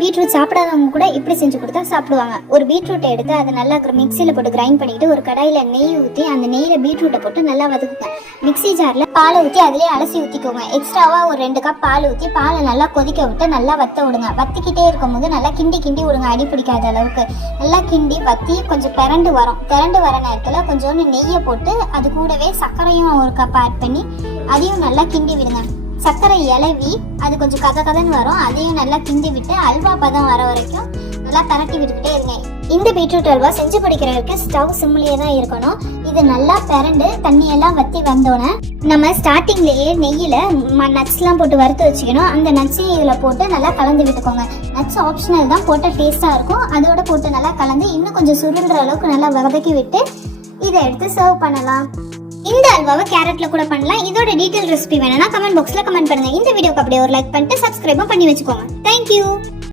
Beetroot சாப்பிடாதவங்க கூட இப்படி செஞ்சு கொடுத்தா சாப்பிடுவாங்க. ஒரு பீட்ரூட்டை எடுத்து அதை நல்லா மிக்சியில் போட்டு கிரைண்ட் பண்ணிட்டு ஒரு கடாயில் நெய் ஊற்றி அந்த நெய்யில் பீட்ரூட்டை போட்டு நல்லா வதக்குங்க. மிக்சி ஜாரில் பாலை ஊற்றி அதிலே அலசி ஊற்றிக்கோங்க. எக்ஸ்ட்ராவாக ஒரு 2 கப் பால் ஊற்றி பாலை நல்லா கொதிக்க விட்டு நல்லா வத்த விடுங்க. வத்திக்கிட்டே இருக்கும்போது நல்லா கிண்டி விடுங்க, அடி பிடிக்காத அளவுக்கு நல்லா கிண்டி வத்தி கொஞ்சம் திரண்டு வர நேரத்தில் கொஞ்சோண்டு நெய்யை போட்டு அது கூடவே சர்க்கரையும் ஒரு கப் ஆட் பண்ணி அதையும் நல்லா கிண்டி விடுங்க. சர்க்கரை இலவி அது கொஞ்சம் கதன்னு வரும், அதையும் நல்லா கிண்டி விட்டு அல்வா பதம் வர வரைக்கும் நல்லா பரட்டி விட்டுக்கிட்டே இருங்க. இந்த பீட்ரூட் அல்வா செஞ்சு பிடிக்கிறதுக்கு ஸ்டவ் சிம்லேயே தான் இருக்கணும். இது நல்லா பிறண்டு தண்ணியெல்லாம் வற்றி வந்தோன்னே நம்ம ஸ்டார்டிங்லேயே நெய்யில் நட்ஸ்லாம் போட்டு வறுத்து வச்சுக்கணும். அந்த நட்ஸையும் இதில் போட்டு நல்லா கலந்து விட்டுக்கோங்க. நட்ஸ் ஆப்ஷனல் தான், போட்டால் டேஸ்ட்டாக இருக்கும். அதோட போட்டு நல்லா கலந்து இன்னும் கொஞ்சம் சுருள்ற அளவுக்கு நல்லா வதக்கி விட்டு இதை எடுத்து சர்வ் பண்ணலாம். இந்த அல்வாவை கேரட்ல கூட பண்ணலாம். இதோட டீடைல் ரெசிபி வேணும்னா கமெண்ட் பாக்ஸ்ல கமெண்ட் பண்ணுங்க. இந்த வீடியோக்கு அப்படியே ஒரு லைக் பண்ணிட்டு சப்ஸ்கிரைபும் பண்ணி வச்சுக்கோங்க. தேங்க்யூ.